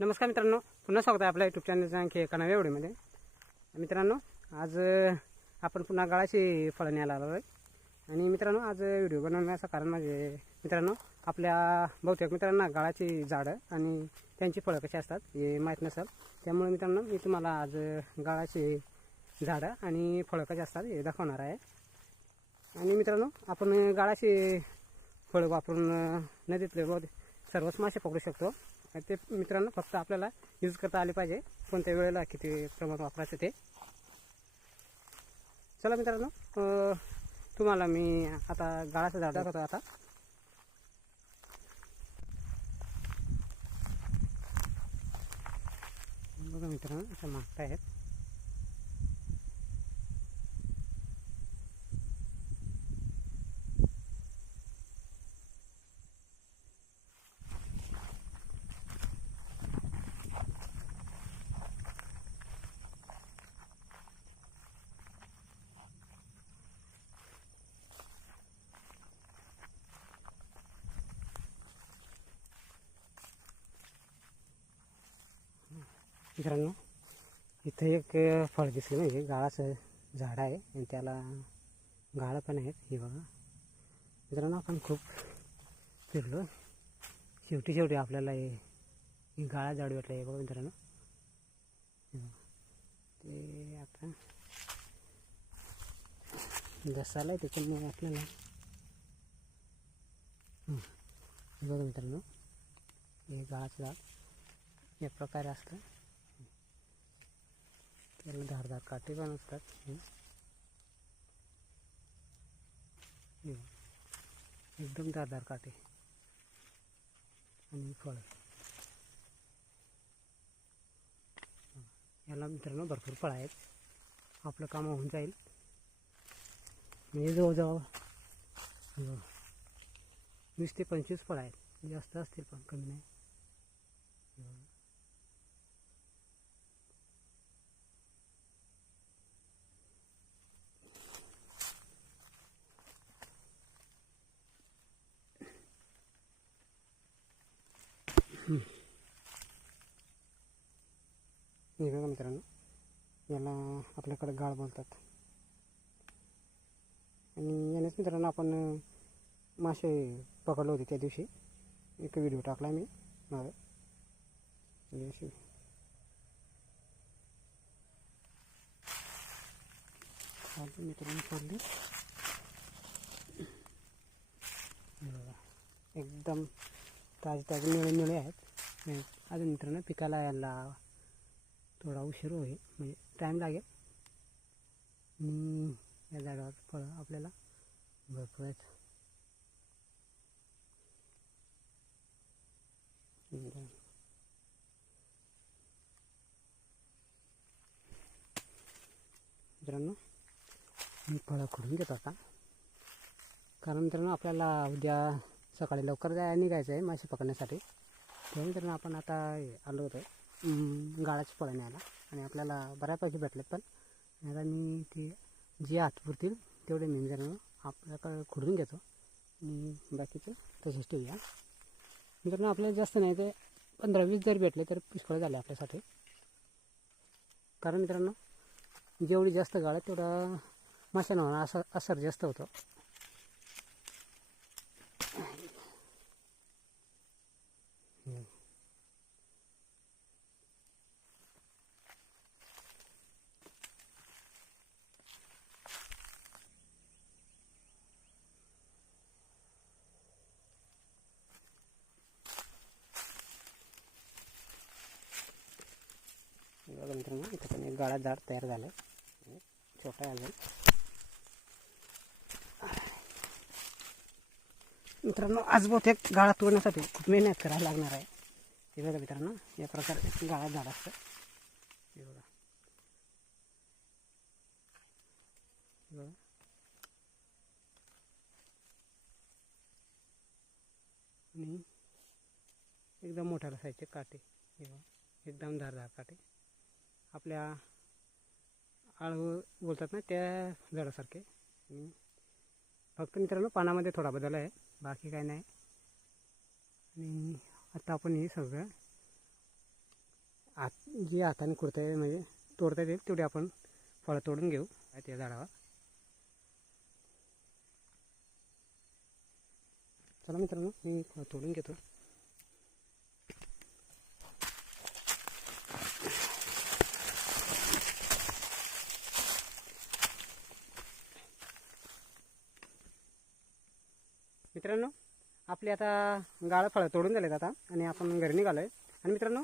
नमस्कार मित्रांनो पुन्हा स्वागत आहे आपल्या यूट्यूब चॅनलच्या आणखी एका नव्या व्हिडिओमध्ये. मित्रांनो आज आपण पुन्हा गाळाची फळं न्यायला आलो आहे. आणि मित्रांनो आज व्हिडिओ बनवण्याचं कारण म्हणजे मित्रांनो आपल्या बहुतेक मित्रांना गाळाची झाडं आणि त्यांची फळं कशी असतात हे माहीत नसेल. त्यामुळे मित्रांनो मी तुम्हाला आज गाळाची झाडं आणि फळं कशी असतात हे दाखवणार आहे. आणि मित्रांनो आपण गाळाची फळं वापरून नदीतले सर्वच मासे पकडू शकतो. ते मित्रांनो फक्त आपल्याला यूज करता आले पाहिजे. कोणत्या वेळेला किती प्रमाणात वापरायचं ते. चला मित्रांनो तुम्हाला मी आता गाळाचं झाड दाखवतो आता. बघा मित्रांनो अशा मागता मित्रांनो इथं एक फळ दिसलं म्हणजे गाळाचं झाड आहे आणि त्याला गाळं पण आहेत हे बघा. मित्रांनो आपण खूप फिरलो. शेवटी शेवटी आपल्याला हे गाळा झाड भेटलं हे बघा मित्रांनो. ते आता घसाला आहे त्याच्यामुळे आपल्याला हे बघा मित्रांनो हे गाळाचं झाड. या प्रकारे असतं त्याला धारदार काटे पण असतात एकदम धारदार काटे. आणि फळ. याला मित्रांनो भरपूर फळ आहेत. आपलं काम होऊन जाईल. म्हणजे जवळजवळ वीस ते पंचवीस फळ आहेत. जास्त असतील पण कमी नाही. वेगळं का मित्रांनो? याला आपल्याकडे गाळ बोलतात. आणि यानेच मित्रांनो आपण मासे पकडले होते त्या दिवशी. एक व्हिडिओ टाकला मी. मागे आणि अशी मित्रांनो चालले एकदम ताजे ताजे निळे निळे आहेत. अजून मित्रांनो पिकाला यायला थोडा उशीर होईल. म्हणजे टाईम लागेल. या झाडावर फळं आपल्याला भरपूर आहेत. मित्रांनो मी फळं खोडून घेतो आता. कारण मित्रांनो आपल्याला उद्या सकाळी लवकर जाय निघायचं आहे मासे पकडण्यासाठी. तेव्हा मित्रांनो आपण आता आलो होतो. गाळाची फळं न्यायला. आणि आपल्याला बऱ्यापैकी भेटलेत पण. आता मी ते जे हात पुरतील तेवढे मी आपल्याकडे खुडून घेतो. आणि बाकीचं तसंच ठेवूया. मित्रांनो आपल्याला जास्त नाही ते पंधरा वीस जरी भेटले तर पुष्कळ झाले आपल्यासाठी. कारण मित्रांनो जेवढी जास्त गाळ तेवढा माशांवर असा असर जास्त होतो. बघा मित्रांनो इथं पण एक गाळा झाड तयार झालं आहे छोटा आहे अजून. मित्रांनो आज बहुतेक गाळा तोडण्यासाठी खूप मेहनत करायला लागणार आहे. हे बघा मित्रांनो या प्रकारे गाळा झाड असतं. हे बघा. हे बघा. आणि एकदम मोठ्या साईजचे काटे. हे बघा. एकदम धारदार काटे. आपल्या आळू बोलतात ना त्या झाडासारखे. फक्त मित्रांनो पानामध्ये थोडा बदल आहे. बाकी काय नाही. आणि आता आपण हे सगळं हात जे हाताने कुरता येईल म्हणजे तोडता येईल तेवढी आपण फळं तोडून घेऊ. त्या झाडावर. चला मित्रांनो मी फळं तोडून घेतो. मित्रांनो आपली आता गाळं फळं तोडून झालेत आता आणि आपण घरी निघालो आहे आणि मित्रांनो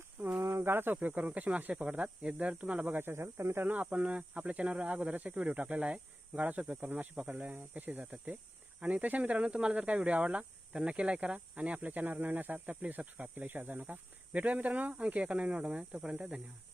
गाळाचा उपयोग करून कसे मासे पकडतात हे जर तुम्हाला बघायचं असेल तर मित्रांनो आपण आपल्या चॅनलवर अगोदरच एक व्हिडिओ टाकलेला आहे. गाळाचा उपयोग करून मासे पकडले कसे जातात ते. आणि तसे मित्रांनो तुम्हाला जर काही व्हिडिओ आवडला तर नक्की लाईक करा आणि आपल्या चॅनलवर नवीन असाल तर प्लीज सबस्क्राईब केल्याशिवाय जाऊ नका. भेटूया मित्रांनो आणखी एका नवीन व्हिडिओमध्ये तोपर्यंत धन्यवाद.